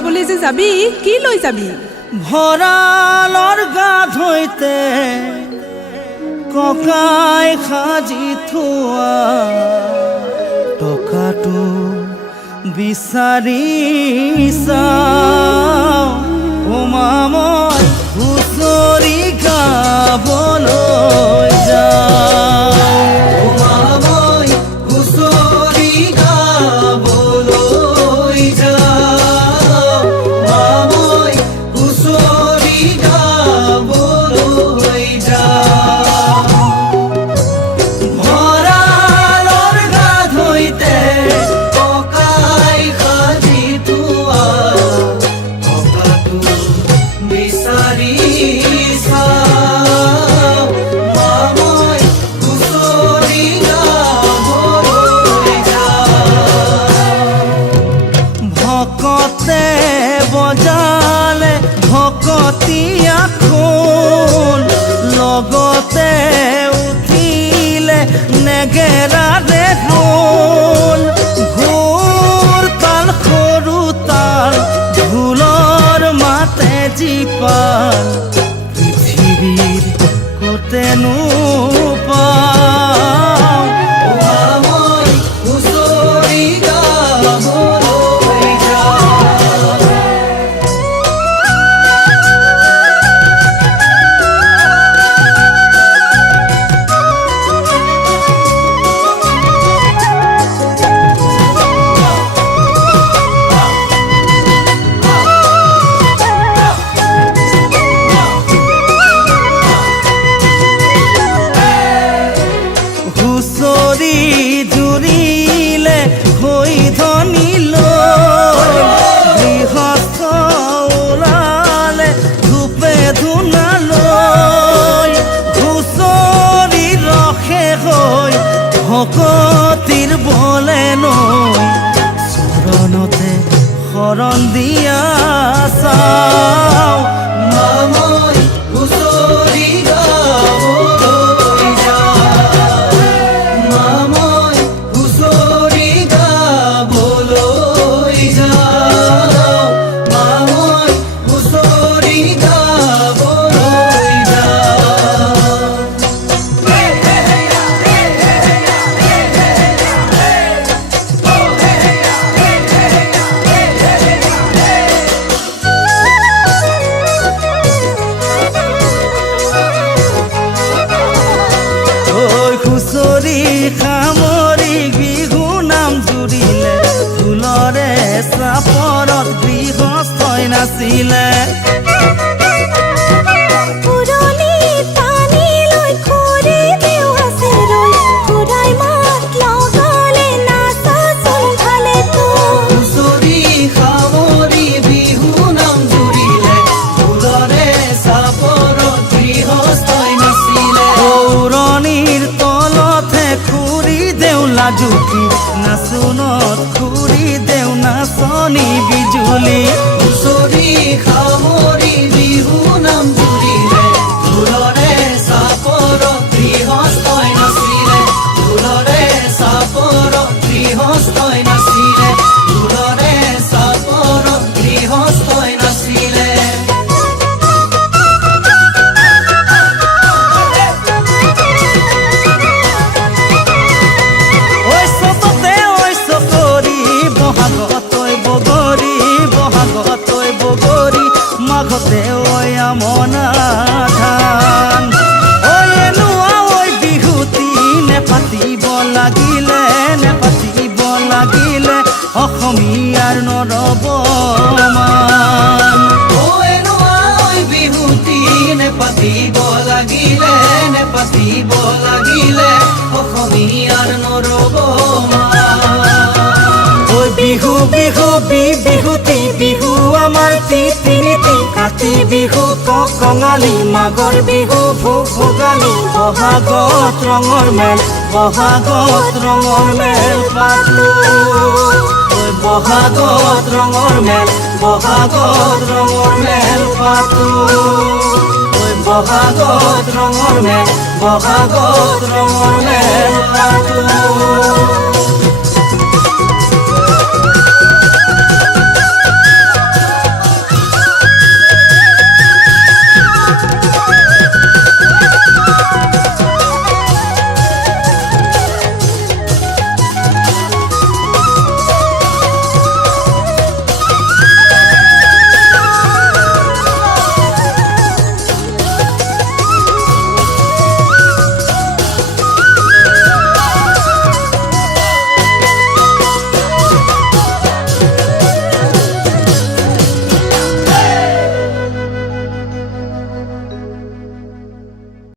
উলিয়াবলৈ যে যাবি কি লৈ যাবি ভঁৰালৰ গাত হৈতে ককাই সাজি থোৱা টকাটো বিচাৰি চাওঁ মই হুঁচৰি গাবলৈ যাওঁ মই হুঁচৰি গাবলৈ যাওঁ মই হুঁচৰি গাবলৈ যাওঁ ভঁৰালৰ গাত হৈতে ককাই সাজি থোৱা টকাটো বিচাৰি চাওঁ মই হুঁচৰি গাবলৈ যাওঁ ভকতে বজালে ভকতীয়া খোল লগতে উঠিলে নেগেৰাৰে ঢোল ঘোৰ তাল সৰু তাল ঢোলৰ মাতে জীপাল পৃথিৱীৰ কতেনো পাওঁ মই হুঁচৰি গাবলৈ যাওঁ হুঁচৰি জুৰিলে হৈ ধনী লৈ গৃহস্থ ওলালে ধূপে ধূনা লৈ হুঁচৰি ৰসে হৈ ভকতিৰ বলে নৈ চৰণতে শৰণ দিয়া চাওঁ মই হুঁচৰি গাবলৈ যাওঁ মই হুঁচৰি গাবলৈ যাওঁ মই হুঁচৰি গাবলৈ যাওঁ হুঁচৰি সামৰি বিহু নাম জুৰিলে ঢোলৰে চাপৰত গৃহস্থই নাছিলে হুঁচৰি সামৰি বিহু নাম জুৰিলে ঢোলৰে চাপৰত গৃহস্থই নাছিলে পৌৰণিৰ তলতহে খুৰি দেও লাজুকি নাচোনত খুৰি দেও নাচনি বিজুলি হুঁচৰি সামৰি বিহু নাম জুৰিলে ঢোলৰে চাপৰত গৃহস্থই নাছিলে ঢোলৰে চাপৰত গৃহস্থই নাছিলে ঢোলৰে চাপৰত গৃহস্থই নাছিলে মাঘতে ঐ আমনা ধান ঐ এনুৱা ঐ বিহুতি নেপাতিব লাগিলে অসমীয়াৰ নৰবমান ঐ এনুৱা ঐ বিহুতি নেপাতিব লাগিলে অসমীয়াৰ নৰবমান ঐ বিহু বিহু বিহুতি বিহু আমাৰ তিনিটি কাতি বিহু কঙালী মাঘৰ বিহু ভোগালী বহাগত ৰঙৰ মেল পাতো বহাগত ৰঙৰ মেল পাতো বহাগত ৰঙৰ মেল পাতো